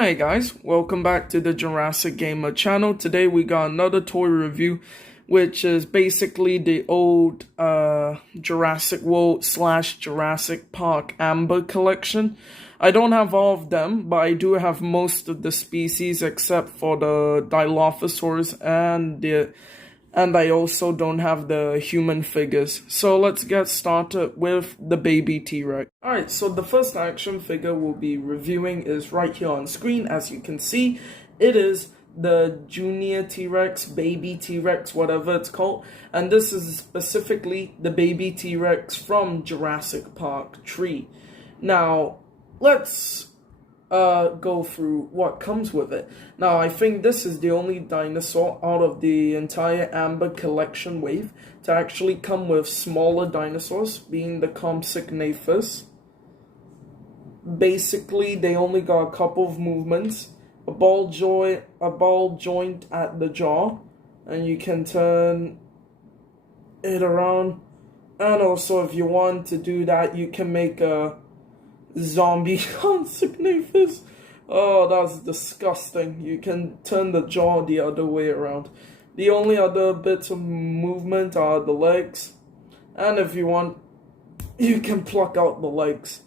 Hi guys, welcome back to the Jurassic Gamer channel. Today we got another toy review, which is basically the old Jurassic World / Jurassic Park Amber collection. I don't have all of them, but I do have most of the species except for the Dilophosaurs and I also don't have the human figures. So let's get started with the baby T-Rex. Alright, so the first action figure we'll be reviewing is right here on screen. As you can see, it is the Junior T-Rex, Baby T-Rex, whatever it's called. And this is specifically the Baby T-Rex from Jurassic Park 3. Now, let's go through what comes with it. Now, I think this is the only dinosaur out of the entire Amber collection wave to actually come with smaller dinosaurs, being the Compsognathus. Basically, they only got a couple of movements, a ball joint at the jaw, and you can turn it around. And also, if you want to do that, you can make a zombie Compsognathus. Oh, that's disgusting. You can turn the jaw the other way around. The only other bits of movement are the legs. And if you want, you can pluck out the legs.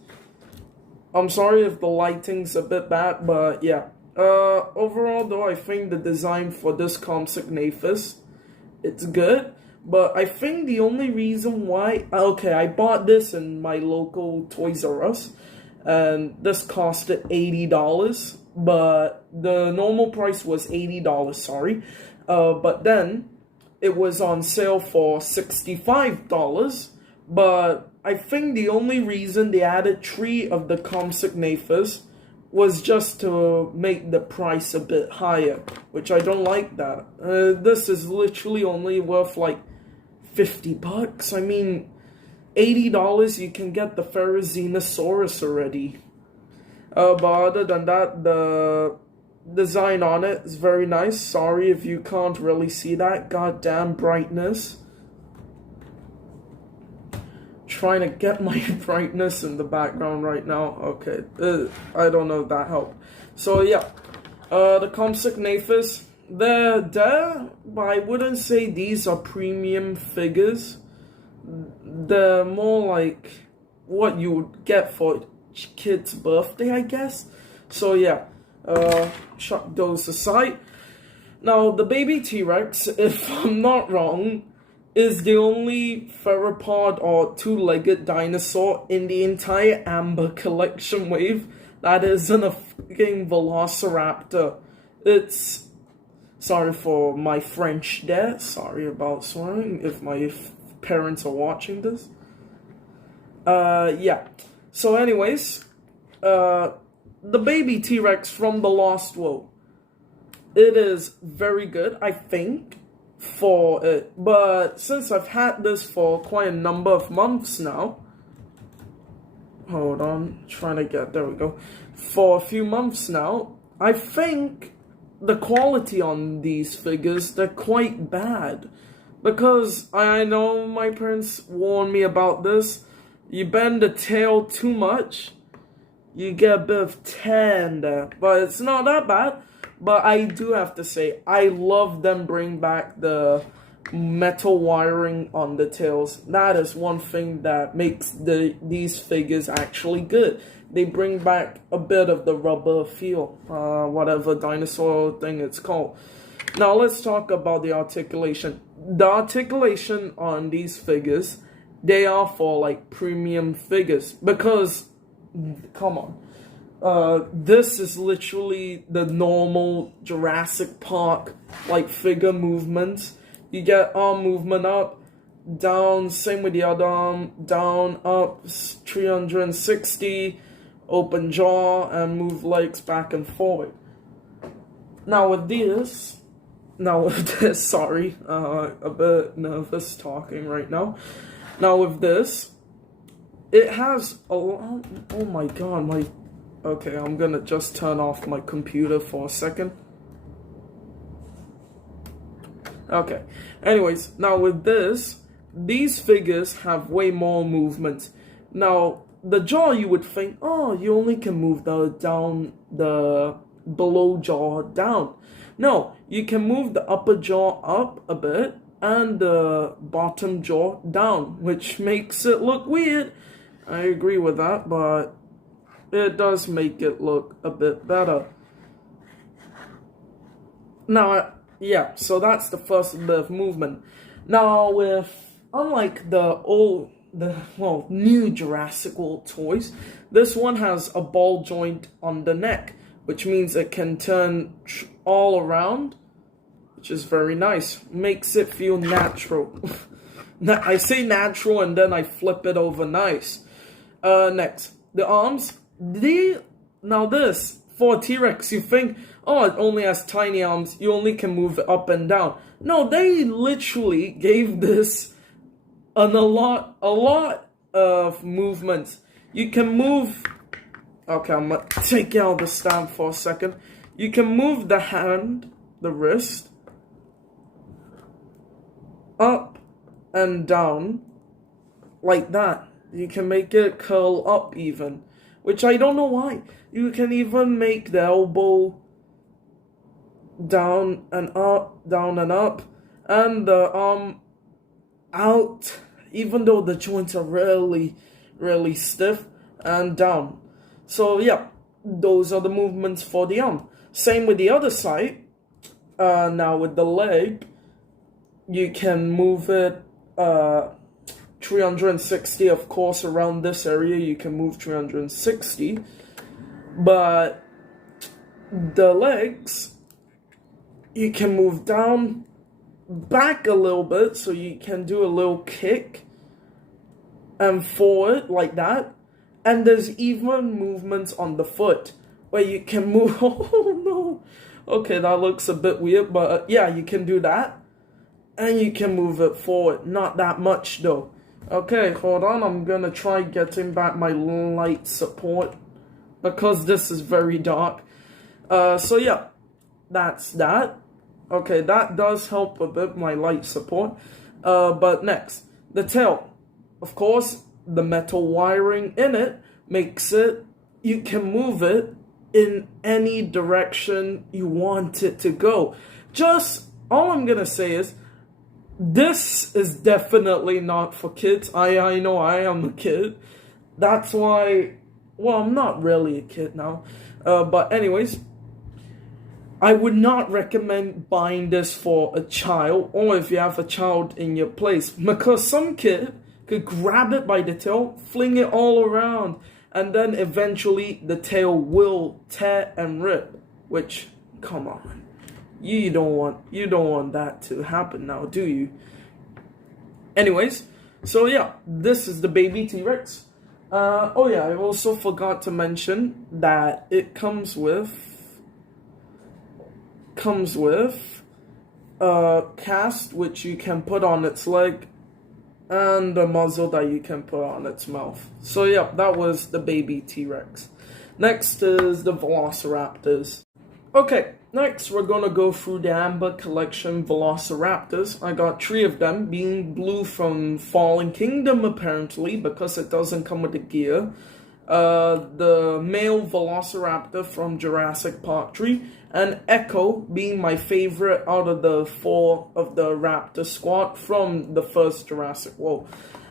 I'm sorry if the lighting's a bit bad, but yeah. Overall though, I think the design for this Compsognathus, it's good. But I think the only reason why... Okay, I bought this in my local Toys R Us. And this costed $80, but the normal price was $80, sorry. But then, it was on sale for $65, but I think the only reason they added 3 of the Compsognathus was just to make the price a bit higher, which I don't like that. This is literally only worth like $50. I mean, $80 you can get the Ferrozenosaurus already. But other than that, the design on it is very nice. Sorry if you can't really see that. Goddamn brightness. Trying to get my brightness in the background right now. Okay, I don't know if that helped. So yeah, the Compsognathus, they're there, but I wouldn't say these are premium figures. They're more like what you would get for a kid's birthday, I guess. So yeah, chuck those aside. Now, the baby T-Rex, if I'm not wrong, is the only theropod or two-legged dinosaur in the entire Amber collection wave that isn't a fucking velociraptor. It's... Sorry for my French there. Sorry about swearing if my parents are watching this. Yeah. So anyways, the baby T-Rex from the Lost World. It is very good, I think, for it. But since I've had this for quite a number of months now, hold on, trying to get, there we go. For a few months now, I think the quality on these figures, they're quite bad. Because I know my parents warned me about this. You bend the tail too much, you get a bit of tan there. But it's not that bad. But I do have to say, I love them bring back the metal wiring on the tails. That is one thing that makes these figures actually good. They bring back a bit of the rubber feel, whatever dinosaur thing it's called. Now let's talk about the articulation. The articulation on these figures, they are for like premium figures because, come on, this is literally the normal Jurassic Park like figure movements. You get arm movement up, down, same with the other arm, down, up, 360, open jaw, and move legs back and forward. Now with this, sorry, a bit nervous talking right now. Now with this, it has a lot, oh my god, okay, I'm gonna just turn off my computer for a second. Okay, anyways, now with this, these figures have way more movement. Now, the jaw, you would think, oh, you only can move down the below jaw down. No, you can move the upper jaw up a bit and the bottom jaw down, which makes it look weird. I agree with that, but it does make it look a bit better. Now, yeah, so that's the first bit of movement. Now, unlike new Jurassic World toys, this one has a ball joint on the neck, which means it can turn all around, which is very nice. Makes it feel natural. I say natural and then I flip it over nice. Next, the arms. Now this, for a T-Rex, you think, oh, it only has tiny arms, you only can move it up and down. No, they literally gave this a lot of movements. You can move. Okay, I'm gonna take out the stand for a second. You can move the hand, the wrist, up and down like that. You can make it curl up even, which I don't know why. You can even make the elbow down and up, and the arm out, even though the joints are really stiff, and down. So yeah, those are the movements for the arm. Same with the other side. Now with the leg, you can move it 360, of course. Around this area you can move 360, but the legs, you can move down, back a little bit, so you can do a little kick and forward like that. And there's even movements on the foot where you can move. Oh no, okay, that looks a bit weird, but yeah, you can do that, and you can move it forward. Not that much though. Okay, hold on, I'm gonna try getting back my light support because this is very dark. So yeah, that's that. Okay, that does help a bit, my light support. But next, the tail. Of course, the metal wiring in it makes it, you can move it in any direction you want it to go. Just, all I'm gonna say is, this is definitely not for kids. I know I am a kid. That's why, well, I'm not really a kid now. But anyways, I would not recommend buying this for a child, or if you have a child in your place, because some kid could grab it by the tail, fling it all around, and then eventually the tail will tear and rip. Which, come on, you don't want that to happen now, do you? Anyways, so yeah, this is the baby T-Rex. Oh yeah, I also forgot to mention that it comes with a cast which you can put on its leg, and a muzzle that you can put on its mouth. So yeah, that was the baby T-Rex. Next is the Velociraptors. Okay, next we're gonna go through the Amber Collection Velociraptors. I got 3 of them, being blue from Fallen Kingdom apparently, because it doesn't come with the gear. The male Velociraptor from Jurassic Park 3, and Echo being my favorite out of the 4 of the Raptor squad from the first Jurassic World.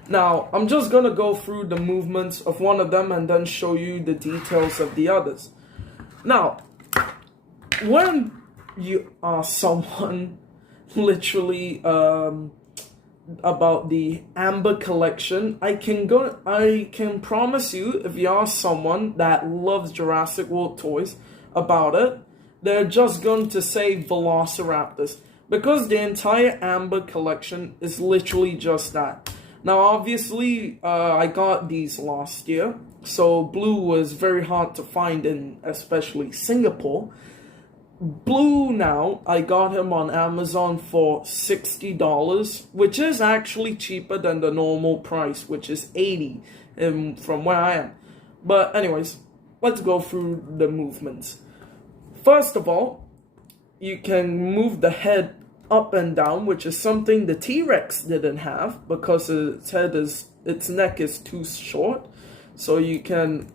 Now, I'm just gonna go through the movements of one of them and then show you the details of the others. Now, when you are someone literally about the Amber Collection, I can promise you, if you are someone that loves Jurassic World toys about it, they're just going to say Velociraptors, because the entire Amber Collection is literally just that. Now obviously I got these last year, so blue was very hard to find in especially Singapore. Blue now, I got him on Amazon for $60, which is actually cheaper than the normal price, which is $80 from where I am. But anyways, let's go through the movements. First of all, you can move the head up and down, which is something the T-Rex didn't have because its neck is too short. So you can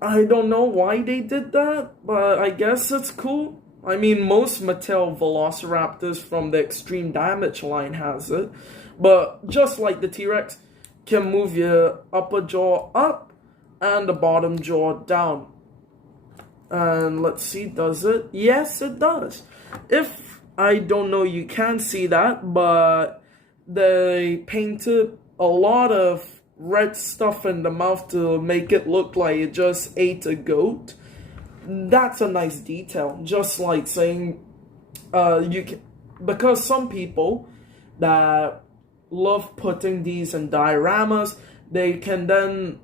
I don't know why they did that, but I guess it's cool. I mean, most Mattel Velociraptors from the Extreme Damage line has it, but just like the T-Rex, can move your upper jaw up and the bottom jaw down. And let's see, does it? Yes, it does. If I don't know, you can see that, but they painted a lot of red stuff in the mouth to make it look like it just ate a goat. That's a nice detail. Just like saying, you can, because some people that love putting these in dioramas, they can then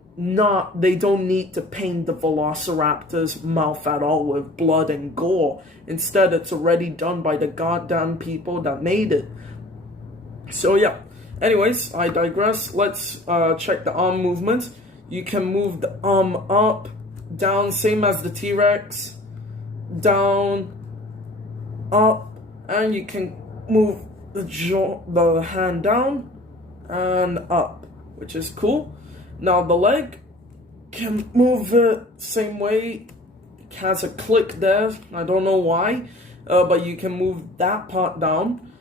they don't need to paint the Velociraptor's mouth at all with blood and gore. Instead, it's already done by the goddamn people that made it. So yeah, anyways, I digress. Let's check the arm movement. You can move the arm up, down, same as the T-Rex, down, up, and you can move the hand down and up, which is cool. Now the leg can move it same way. It has a click there. I don't know why, but you can move that part down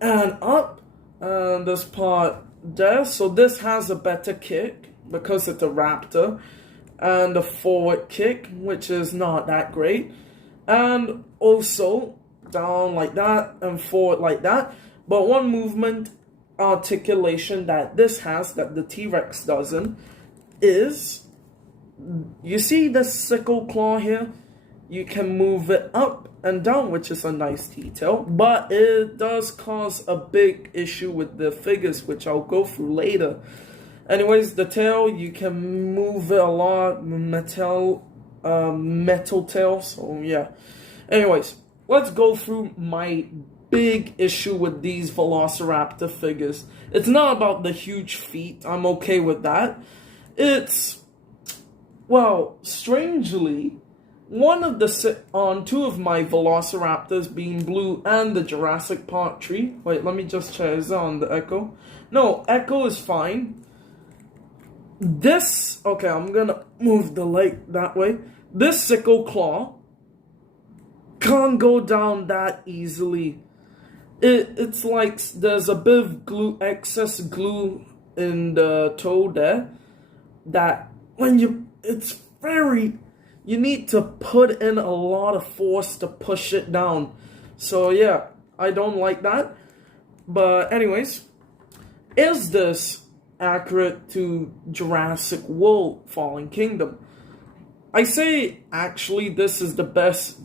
and up, and this part there. So this has a better kick because it's a raptor, and a forward kick, which is not that great, and also down like that and forward like that. But one movement articulation that this has that the T-Rex doesn't is, you see the sickle claw here? You can move it up and down, which is a nice detail, but it does cause a big issue with the figures, which I'll go through later. Anyways, the tail, you can move it a lot, metal tail, so yeah. Anyways, let's go through my big issue with these Velociraptor figures. It's not about the huge feet, I'm okay with that. It's, well, strangely, two of my Velociraptors being blue and the Jurassic Park tree. Wait, let me just check, is that on the Echo? No, Echo is fine. This, okay, I'm gonna move the leg that way. This sickle claw can't go down that easily. It's like there's a bit of excess glue in the toe there, that when you need to put in a lot of force to push it down. So yeah, I don't like that. But anyways, is this accurate to Jurassic World Fallen Kingdom? I say actually this is the best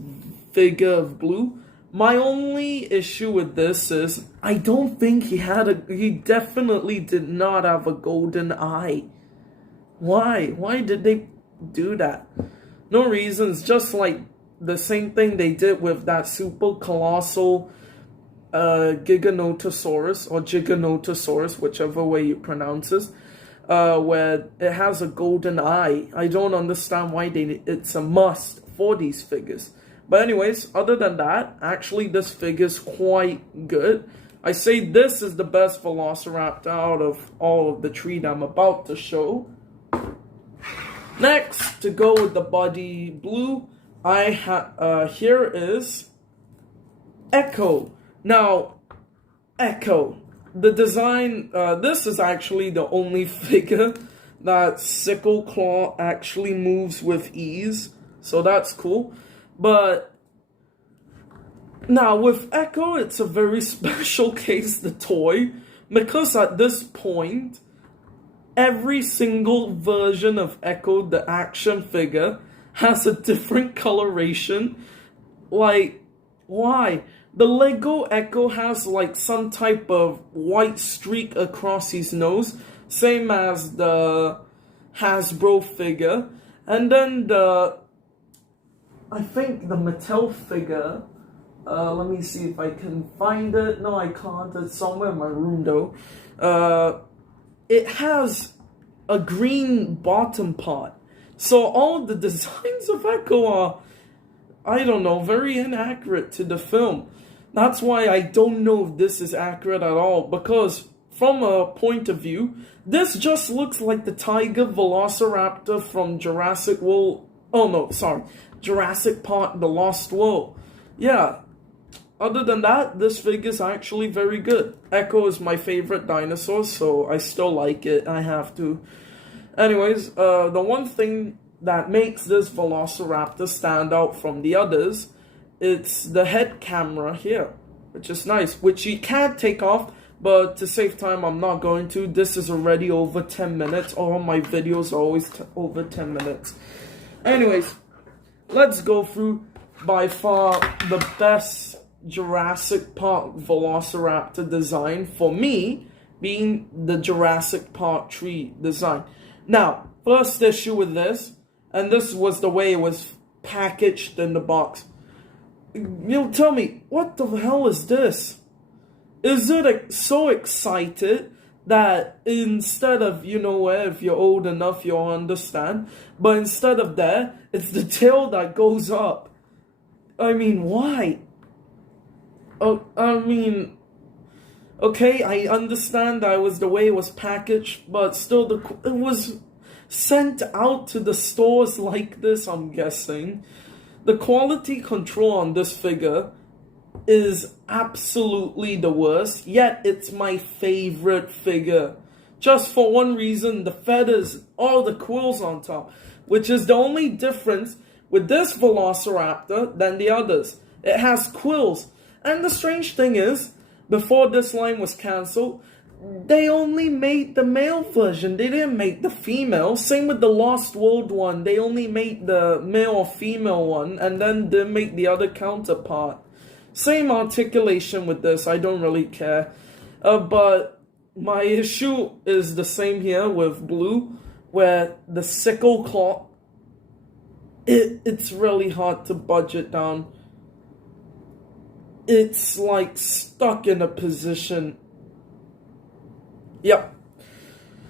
figure of blue. My only issue with this is I don't think he definitely did not have a golden eye. Why? Why did they do that? No reasons, just like the same thing they did with that super colossal Giganotosaurus or Giganotosaurus, whichever way you pronounce it, where it has a golden eye. I don't understand why it's a must for these figures. But anyways, other than that, actually this figure's quite good. I say this is the best Velociraptor out of all of the three that I'm about to show. Next, to go with the body blue, here is Echo. Now, Echo, the design, this is actually the only figure that sickle claw actually moves with ease, so that's cool. But now with Echo, it's a very special case, the toy, because at this point, every single version of Echo, the action figure, has a different coloration. Like, why? The Lego Echo has like some type of white streak across his nose, same as the Hasbro figure. And then I think the Mattel figure, let me see if I can find it. No, I can't. It's somewhere in my room though. It has a green bottom part. So all the designs of Echo are, I don't know, very inaccurate to the film. That's why I don't know if this is accurate at all, because from a point of view, this just looks like the Tiger Velociraptor from Jurassic World Oh no, sorry. Jurassic Park The Lost World. Yeah. Other than that, this figure is actually very good. Echo is my favorite dinosaur, so I still like it. I have to. Anyways, the one thing that makes this Velociraptor stand out from the others, it's the head camera here, which is nice, which you can't take off, but to save time, I'm not going to. This is already over 10 minutes. All my videos are always over 10 minutes. Anyways, let's go through by far the best Jurassic Park Velociraptor design for me, being the Jurassic Park tree design. Now, first issue with this, and this was the way it was packaged in the box. You'll tell me, what the hell is this? Is it so excited that instead of, if you're old enough, you'll understand, but instead of that, it's the tail that goes up. I mean, why? Okay, I understand that was the way it was packaged, but still, it was sent out to the stores like this, I'm guessing. The quality control on this figure is absolutely the worst, yet it's my favorite figure. Just for one reason, the feathers, all the quills on top, which is the only difference with this Velociraptor than the others. It has quills, and the strange thing is, before this line was cancelled, they only made the male version. They didn't make the female. Same with the Lost World one. They only made the male or female one, and then they make the other counterpart. Same articulation with this. I don't really care. But my issue is the same here with blue, where the sickle claw, it's really hard to budget down. It's like stuck in a position. Yep.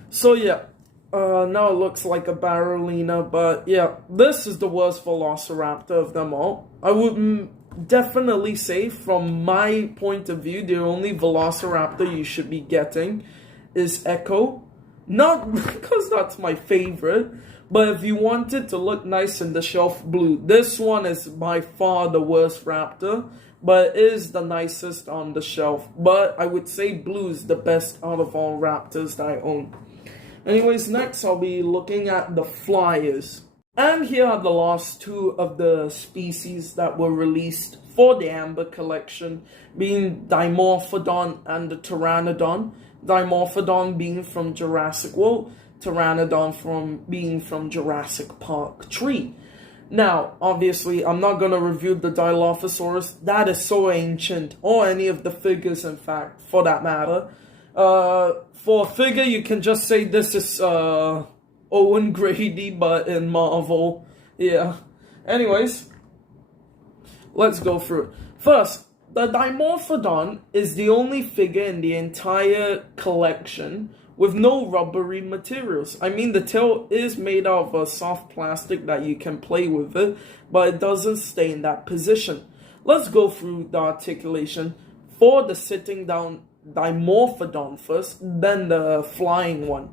So yeah, now it looks like a Barrelina, but yeah, this is the worst Velociraptor of them all. I would definitely say, from my point of view, the only Velociraptor you should be getting is Echo. Not because that's my favorite, but if you want it to look nice in the shelf, blue. This one is by far the worst raptor, but it is the nicest on the shelf. But I would say blue is the best out of all raptors that I own. Anyways, next I'll be looking at the flyers. And here are the last two of the species that were released for the Amber collection, being Dimorphodon and the Pteranodon. Dimorphodon being from Jurassic World, Pteranodon being from Jurassic Park Tree. Now, obviously, I'm not going to review the Dilophosaurus. That is so ancient, or any of the figures, in fact, for that matter. For a figure, you can just say this is Owen Grady, but in Marvel. Yeah. Anyways, let's go through it. First, the Dimorphodon is the only figure in the entire collection with no rubbery materials. I mean, the tail is made out of a soft plastic that you can play with it, but it doesn't stay in that position. Let's go through the articulation for the sitting down Dimorphodon first, then the flying one.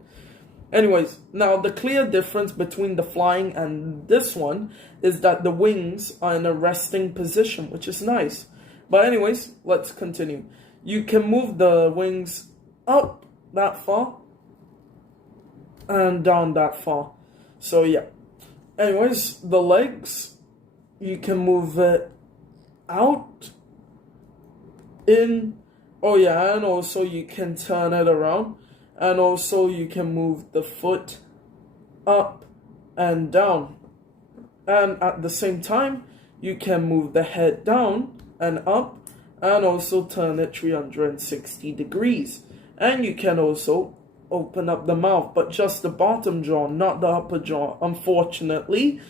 Anyways, now the clear difference between the flying and this one is that the wings are in a resting position, which is nice. But anyways, let's continue. You can move the wings up that far and down that far. So yeah. Anyways, the legs, you can move it out, in, oh yeah, and also you can turn it around. And also you can move the foot up and down. And at the same time, you can move the head down and up, and also turn it 360 degrees. And you can also open up the mouth, but just the bottom jaw, not the upper jaw, unfortunately.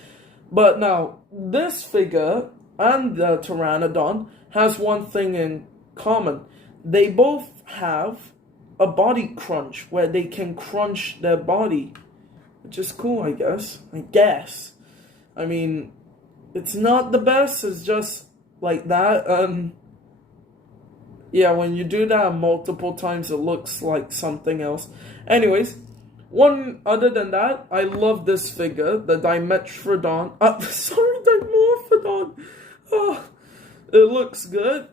But now, this figure and the Pteranodon has one thing in common. They both have a body crunch, where they can crunch their body, which is cool, I guess. I mean, it's not the best, it's just like that. Yeah, when you do that multiple times, it looks like something else. Anyways, One other than that, I love this figure, the Dimetrodon. Dimorphodon. Oh, it looks good.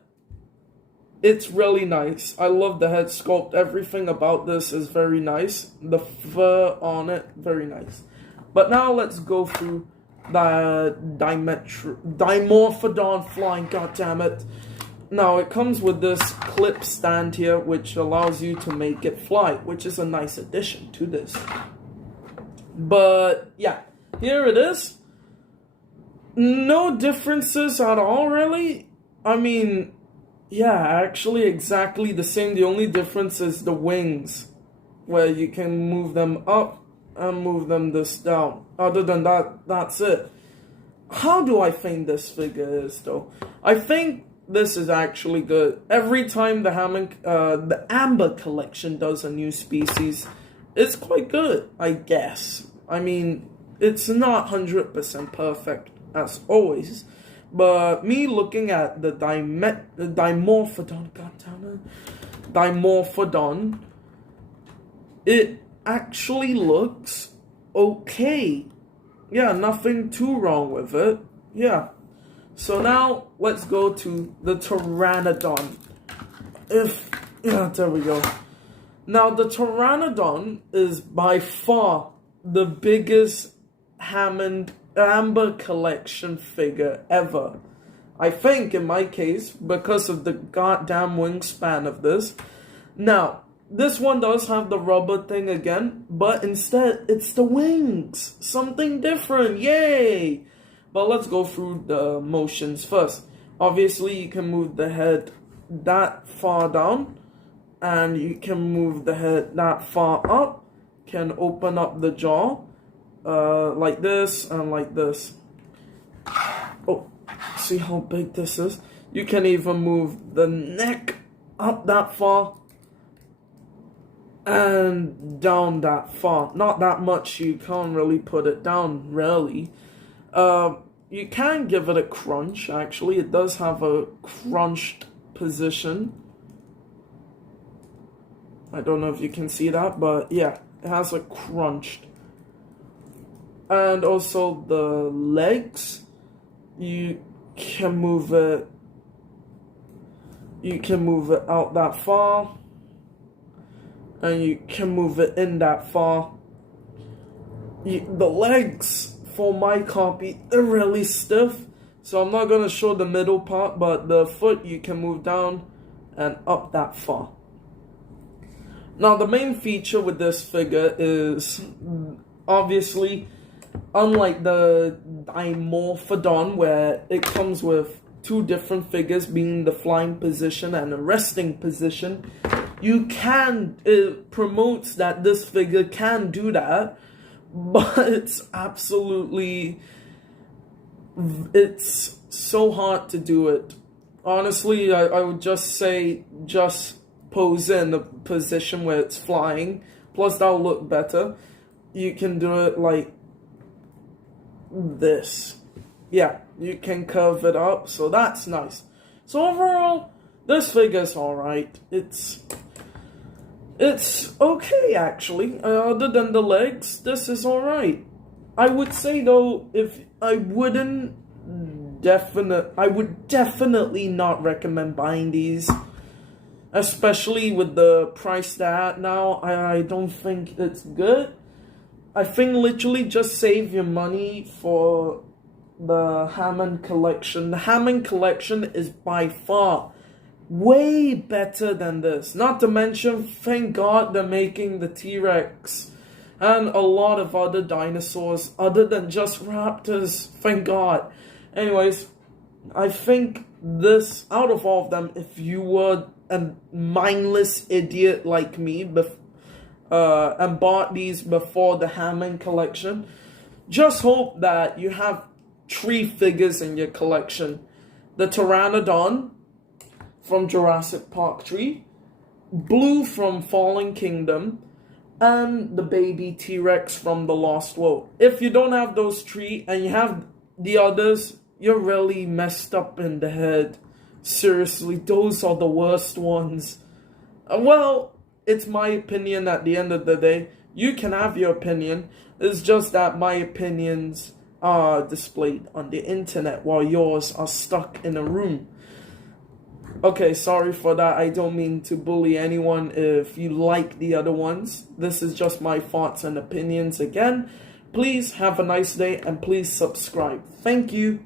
It's really nice. I love the head sculpt. Everything about this is very nice. The fur on it, very nice. But now let's go through the Dimorphodon flying. God damn it! Now it comes with this clip stand here, which allows you to make it fly, which is a nice addition to this. But yeah, here it is. No differences at all, really. I mean, yeah, actually exactly the same. The only difference is the wings, where you can move them up and move them this down. Other than that, that's it. How do I think this figure is, though? I think this is actually good. Every time the Amber collection does a new species, it's quite good, I guess. I mean, it's not 100% perfect, as always. But me looking at the Dimorphodon, Dimorphodon, it actually looks okay. Yeah, nothing too wrong with it. Yeah. So now let's go to the Pteranodon. There we go. Now the Pteranodon is by far the biggest Amber collection figure ever. I think in my case, because of the goddamn wingspan of this. Now, this one does have the rubber thing again, but instead it's the wings. Something different, yay! But let's go through the motions first. Obviously, you can move the head that far down, and you can move the head that far up. Can open up the jaw, like this and like this. Oh, see how big this is? You can even move the neck up that far and down that far. Not that much, you can't really put it down, really. You can give it a crunch, actually. It does have a crunched position. I don't know if you can see that, but yeah, it has a crunched. And also the legs, you can move it out that far, and you can move it in that far. The legs for my copy, they're really stiff, so I'm not going to show the middle part, but the foot you can move down and up that far. Now the main feature with this figure is, obviously, unlike the Dimorphodon, where it comes with two different figures, being the flying position and the resting position, it promotes that this figure can do that, but it's so hard to do it. Honestly, I would just say, just pose in the position where it's flying, plus that'll look better. You can do it like this. Yeah, you can curve it up, so that's nice. So overall, this figure's alright. It's okay, actually. Other than the legs, this is alright. I would say, though, I would definitely not recommend buying these. Especially with the price they're at now, I don't think it's good. I think literally just save your money for the Hammond collection. The Hammond collection is by far way better than this. Not to mention, thank God they're making the T-Rex and a lot of other dinosaurs other than just raptors. Thank God. Anyways, I think this, out of all of them, if you were a mindless idiot like me and bought these before the Hammond collection, just hope that you have 3 figures in your collection. The Pteranodon from Jurassic Park 3, Blue from Fallen Kingdom, and the baby T-Rex from The Lost World. If you don't have those 3 and you have the others, you're really messed up in the head. Seriously, those are the worst ones. Well, it's my opinion at the end of the day. You can have your opinion. It's just that my opinions are displayed on the internet while yours are stuck in a room. Okay, sorry for that. I don't mean to bully anyone if you like the other ones. This is just my thoughts and opinions again. Please have a nice day and please subscribe. Thank you.